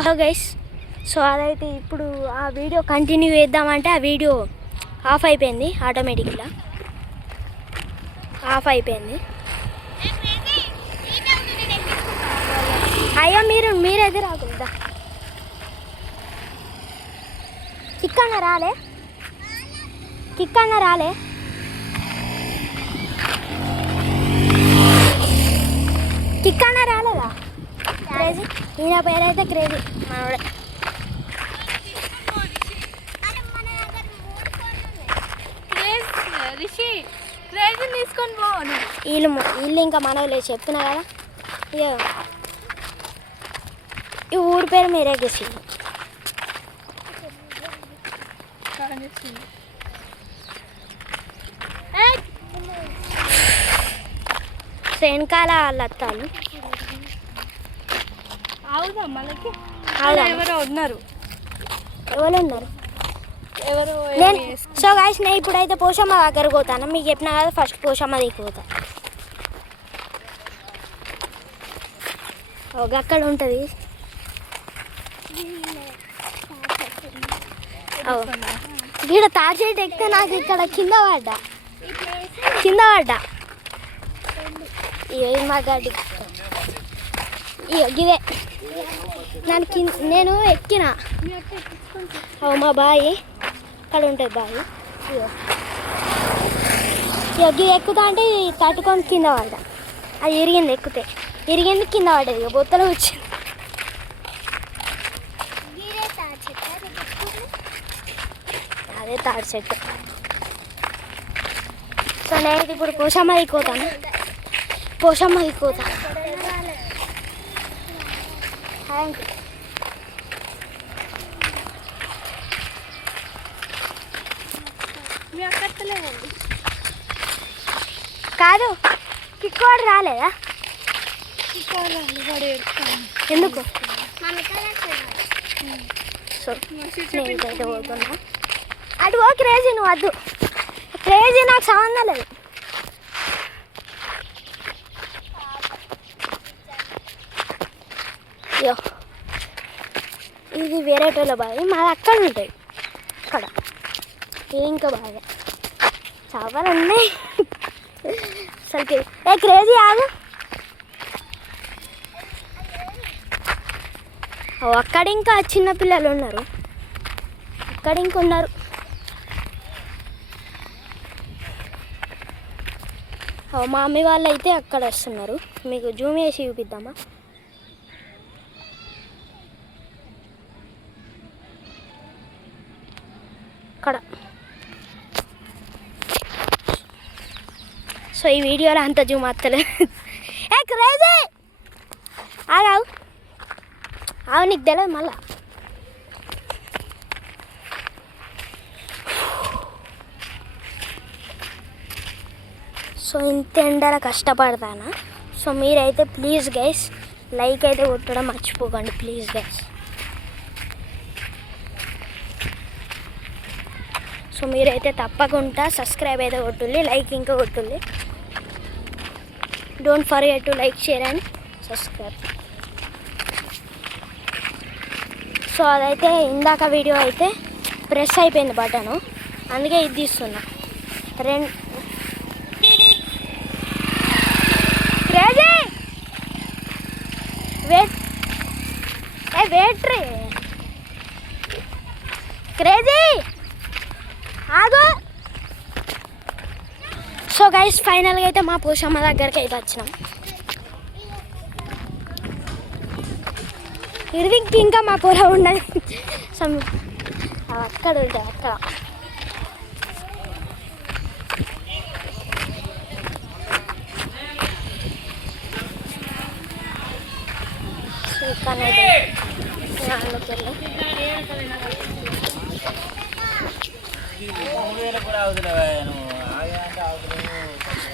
Hello guys, so అదైతే ఇప్పుడు ఆ వీడియో కంటిన్యూ చేద్దామంటే ఆ వీడియో ఆఫ్ అయిపోయింది, ఆటోమేటిక్గా ఆఫ్ అయిపోయింది. అయ్యో మీరైతే రాకుండా కిక్ అన్న రాలే కిక్ అన్న రాలేదా? క్రేజీ, ఈయన పేరైతే క్రేజీ మనోడే. తీసుకొని పోను వీళ్ళు ఇంకా మనోలే చెప్తున్నా కదా. ఈ ఊరి పేరు మీరే గెసి. వెనకాల లత్తాలు ఎవరో ఉన్నారు. సో గాయస్, నేను ఇప్పుడైతే పోషమ్మ దగ్గరకు పోతాను. మీకు చెప్పినా కదా ఫస్ట్ పోషమ్మ దగ్గరికి పోతా. అక్కడ ఉంటుంది. ఇక్కడ తాడి చెట్టు ఎక్కితే నాకు ఇక్కడ కింద పడ్డా మా గడ్డి ఇదే నేను ఎక్కిన. మా బాయి అక్కడ ఉంటుంది బాయి. ఇది ఎక్కుతా అంటే తట్టుకొని కింద పడ్డా. అది ఇరిగింది కింద పడ్డది. బొత్తలో వచ్చింది. అదే తాడి చెట్టు. సో నేను ఇప్పుడు పోషమ్మ దిక్కుపోతాను. కాదు, కిక్ వాడు రాలేదా? ఎందుకు? సో నేనైతే పోతున్నా. అటు ఓ క్రేజీ, నువ్వు వద్దు. క్రేజీ నాకు సంబంధం లేదు. అయ్యో, ఇది వేరేటోళ్ళ బావి, మాది అక్కడ ఉంటాయి. అక్కడ ఇది ఇంకా బాగా చావాలన్నాయి అసలుకి. క్రేజీ ఆగు. అక్కడ ఇంకా చిన్నపిల్లలు ఉన్నారు. అక్కడ ఇంకా ఉన్నారు. మా మమ్మీ వాళ్ళు అయితే అక్కడ వస్తున్నారు. మీకు జూమ్ చేసి చూపిద్దామా? అక్కడ. సో ఈ వీడియోలో అంత జూమ్ వస్తలేదు. క్రేజీ ఆగావు. నీకు తెలియదు మళ్ళా. సో ఇంత ఎండల కష్టపడతానా. సో మీరైతే ప్లీజ్ గైస్ లైక్ అయితే కొట్టడం మర్చిపోకండి ప్లీజ్ గైస్. సో మీరైతే తప్పకుండా సబ్స్క్రైబ్ అయితే కొట్టుల్లి, లైక్ ఇంకా కొట్టుల్లి. Don't forget to like, share and subscribe. So అదైతే ఇందాక వీడియో అయితే ప్రెస్ అయిపోయింది బటను, అందుకే ఇది తీస్తున్నా. వెయిట్ రే క్రేజీ ఆగు. సో గైస్, ఫైనల్గా అయితే మా పోషమ్మ దగ్గరికి అయితే వచ్చినాం. ఇరవికి ఇంకా మా పొర ఉండదు. అక్కడ ఉంటాయి అక్కడ. సో ఇక్కడైతే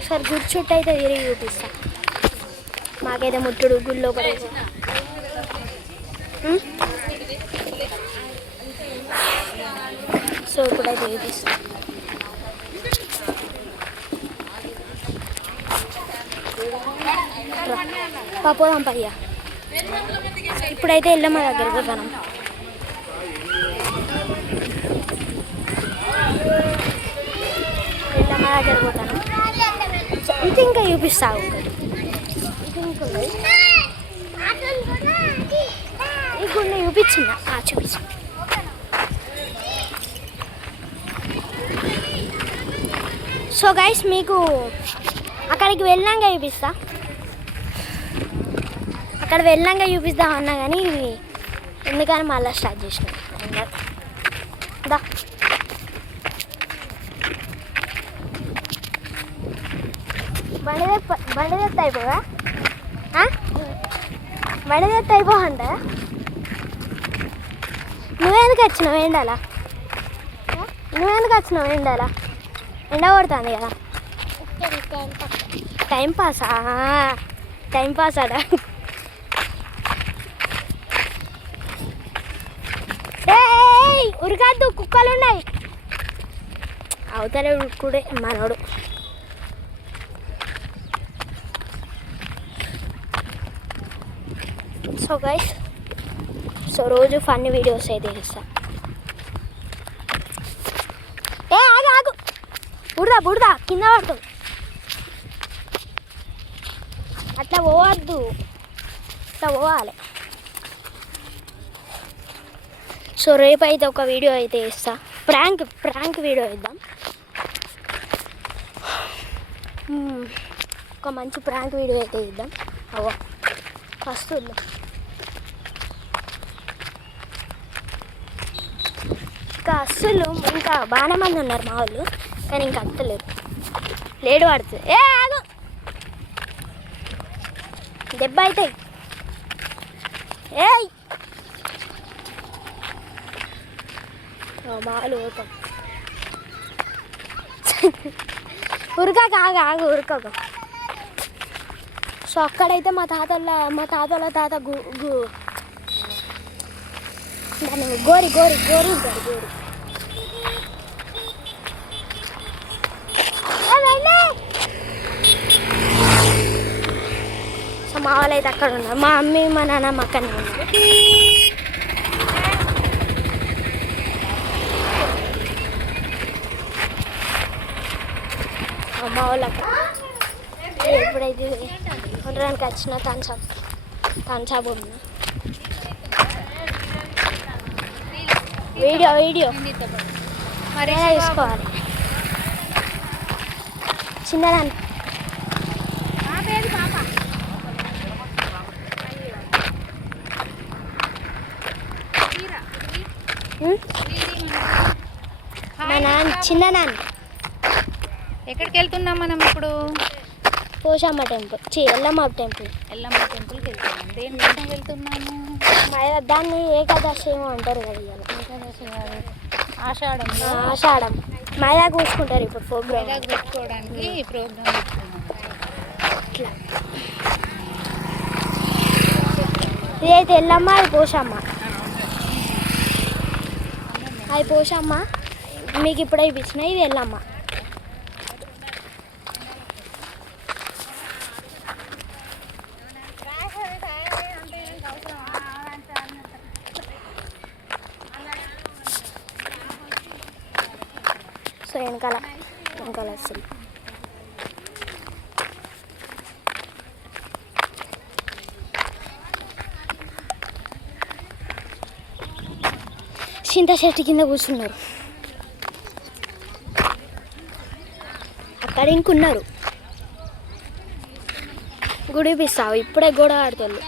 సార్ గుడి చుట్టూ అయితే తిరిగి చూపిస్తా. మాకైతే ముట్టుడు గుళ్ళో పడేసి. సో ఇప్పుడైతే చూపిస్తా. పోదాం పయ్యా. ఇప్పుడైతే ఎల్లమ్మ దగ్గరికి పోతాను. ఎల్లమ్మ దగ్గరికి పోతాను. ఇది ఇంకా చూపిస్తా ఒకటి. ఇది ఇంకొకటి. ఈ గుండె చూపించిందా? చూపించు. సో గైస్ మీకు అక్కడికి వెళ్ళాక చూపిస్తా. అక్కడ వెళ్ళాక చూపిద్దాం అన్నా కానీ ఎందుకని మళ్ళీ స్టార్ట్ చేసిన. దా బండి తెత్త అయిపోవా? బండి తెత్త అయిపోవంట. నువ్వెందుకు వచ్చినావు ఎండాలా? నువ్వెందుకు వచ్చినావు ఎండాలా? ఎండ కొడుతుంది కదా. టైం పాసా? టైం పాస్ అడా? ఉరకద్దు, కుక్కలు ఉన్నాయి. అవతలే ఉరుకుడే మనోడు. సో గైస్, సో రోజు ఫన్నీ వీడియోస్ అయితే చేస్తా. ఆగు ఆగు, బుడదా కింద పడుతుంది. అట్లా పోవద్దు, అట్లా పోవాలి. సో రేపు అయితే ఒక వీడియో అయితే ఇస్తా. ప్రాంక్ వీడియో ఇద్దాం. ఒక మంచి ప్రాంక్ వీడియో అయితే ఇద్దాం. అవో ఫస్ట్ ఇంకా అస్సలు ఇంకా బాగానే మంది ఉన్నారు మా వాళ్ళు, కానీ ఇంకా అత్తలేరు. లేడు పడుతుంది. ఆగు, దెబ్బ అవుతాయి. మాలు పోతాం. ఉరకాక ఆగు ఉరకాక. సో అక్కడైతే మా తాతల తాత దాన్ని గోరి ఉంటాడు. గోరి సో మా వాళ్ళు అయితే అక్కడ ఉన్నారు. మా మమ్మీ మా నాన్న అక్కడనే ఉన్నారు. మా వాళ్ళు అక్కడ ఎప్పుడైతే ఉండడానికి వచ్చిన థమ్స్అప్ ఉన్నా. వీడియో మరే తీసుకోవాలి. చిన్నదాన్ని మా నాన్న చిన్నదాన్ని. ఎక్కడికి వెళ్తున్నాం మనం ఇప్పుడు? పోషమ్మ టెంపుల్, ఎల్లమ్మ టెంపుల్కి వెళ్తున్నాం. దేనికోసం వెళ్తున్నాము? దాన్ని ఏకాదశి ఏమో అంటారు కదా. ఏకాదశి కాదు, ఆషాఢం. మైదా కూసుకుంటారు ఇప్పుడు ప్రోగ్రామ్. మైదా కూసుకోవడానికి ప్రోగ్రామ్ పెట్టుకున్నాం. ఇట్లా ఇదైతే ఎల్లమ్మ, అది పోషమ్మ. అది పోషమ్మ మీకు ఇప్పుడు ఇప్పించిన, ఇది ఎల్లమ్మ. సో వెనకాల వస్తుంది. చింత చెట్టు కింద కూర్చున్నారు. అక్కడ ఇంకున్నారు. గుడి పిస్తావు ఇప్పుడే గోడ ఆడుతుంది.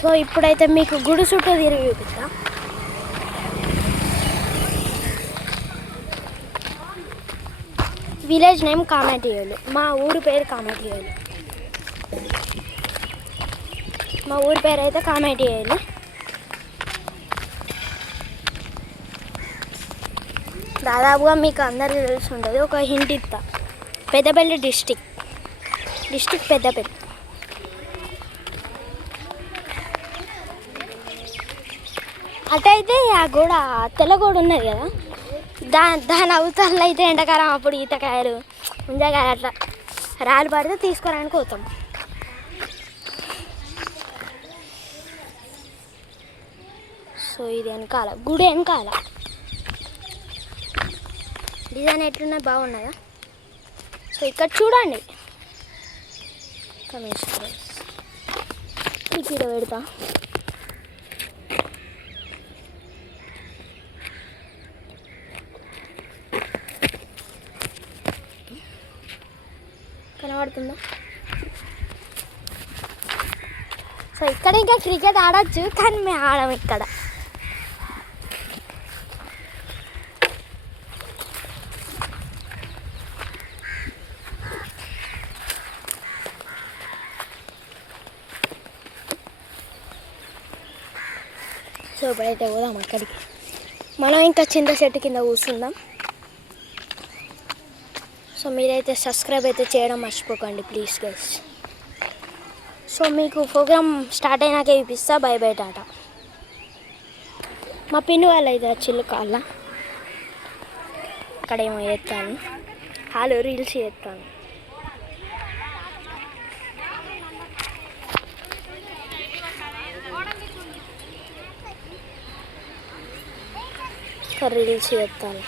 సో ఇప్పుడైతే మీకు గుడి చుట్టూ తిరిగి చూపిస్తా. విలేజ్ నేమ్ కామాటియోలు, మా ఊరు పేరు కామాటియోలు. మా ఊరి పేరు అయితే కామాటియోలు. దాదాపుగా మీకు అందరికీ తెలిసి ఉంటుంది. ఒక హింట్ ఇస్తా. పెద్దపల్లి డిస్టిక్ పెద్దపల్లి. అటైతే ఆ గోడ తెల్ల గోడ ఉన్నది కదా, దాని అవతలలో అయితే ఎండాకాలం అప్పుడు ఈతకాయలు ముంజకాయలు అట్లా రాళ్ళు పడితే తీసుకోవడానికి పోతాం. సో ఇది వెనకాల గుడి వెనకాల డిజైన్ ఎట్లున్నది, బాగున్నదా? సో ఇక్కడ చూడండి. ఇక్కడ పెడతా. కనబడుతుందా? సో ఇక్కడ ఇంకా క్రికెట్ ఆడచ్చు, కానీ మేము ఆడము ఇక్కడ. సో ఇప్పుడైతే పోదాం అక్కడికి. మనం ఇంకా చింత చెట్టు కింద కూర్చుందాం. సో మీరైతే సబ్స్క్రైబ్ అయితే చేయడం మర్చిపోకండి ప్లీజ్ గైస్. సో మీకు ప్రోగ్రామ్ స్టార్ట్ అయినాక చూపిస్తా. By by Tata. మా పిన్ని వాళ్ళు అయితే చిల్లు కాళ్ళ అక్కడేమో చేస్తాను, వాళ్ళు రీల్స్ చేస్తాను. రీల్స్ చేస్తాను.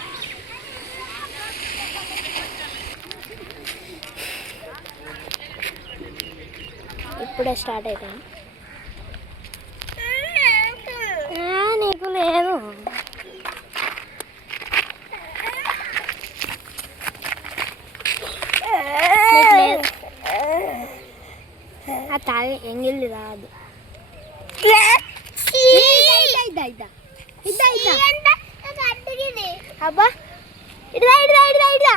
ఇప్పుడే స్టార్ట్ అవుతాను. నీకు లేదు. ఆ తాగి ఎంగిల్ది రాదు. అబ్బా ఇట్లా ఇట్లా ఇట్లా ఇట్లా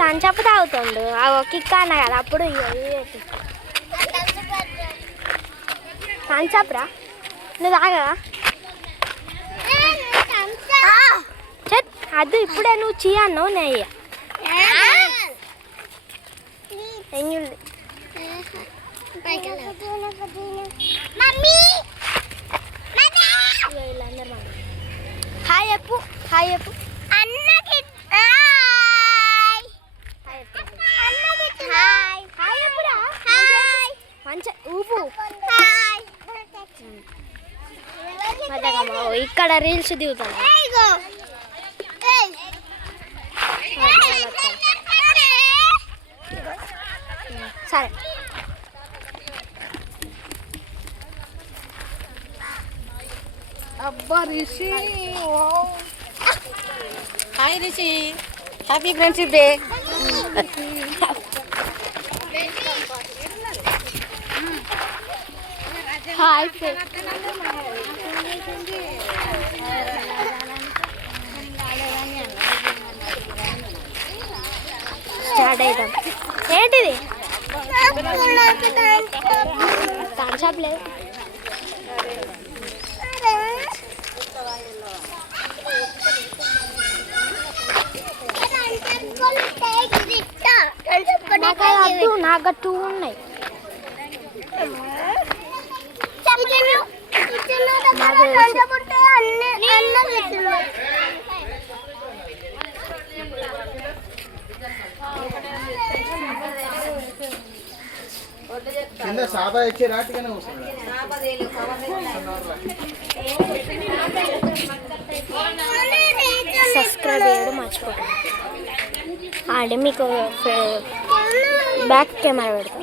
తంచప్పు తాగుతుండు. ఆ కిక్క అన్న కదా అప్పుడు. తంచప్రా నువ్వు తాగా చెట్ అది ఇప్పుడే నువ్వు చీ అన్నావు. నెయ్యి ఎంగిల్ది. హాయ్ చెప్పు, హాయ్ చెప్పు. ఊపు. ఇక్కడ రీల్స్ దిగుతాను. సరే అబ్బా Rishi, hi Rishi, happy friendship day. Hi start అవుతాం. ఏంటిది థమ్స్అప్ లేదు. నాకు 2 ఉన్నాయి. సబ్స్క్రైబ్ చేయడం మర్చిపోకండి. అంటే మీకు బ్యాక్ కెమెరా పెడతాను.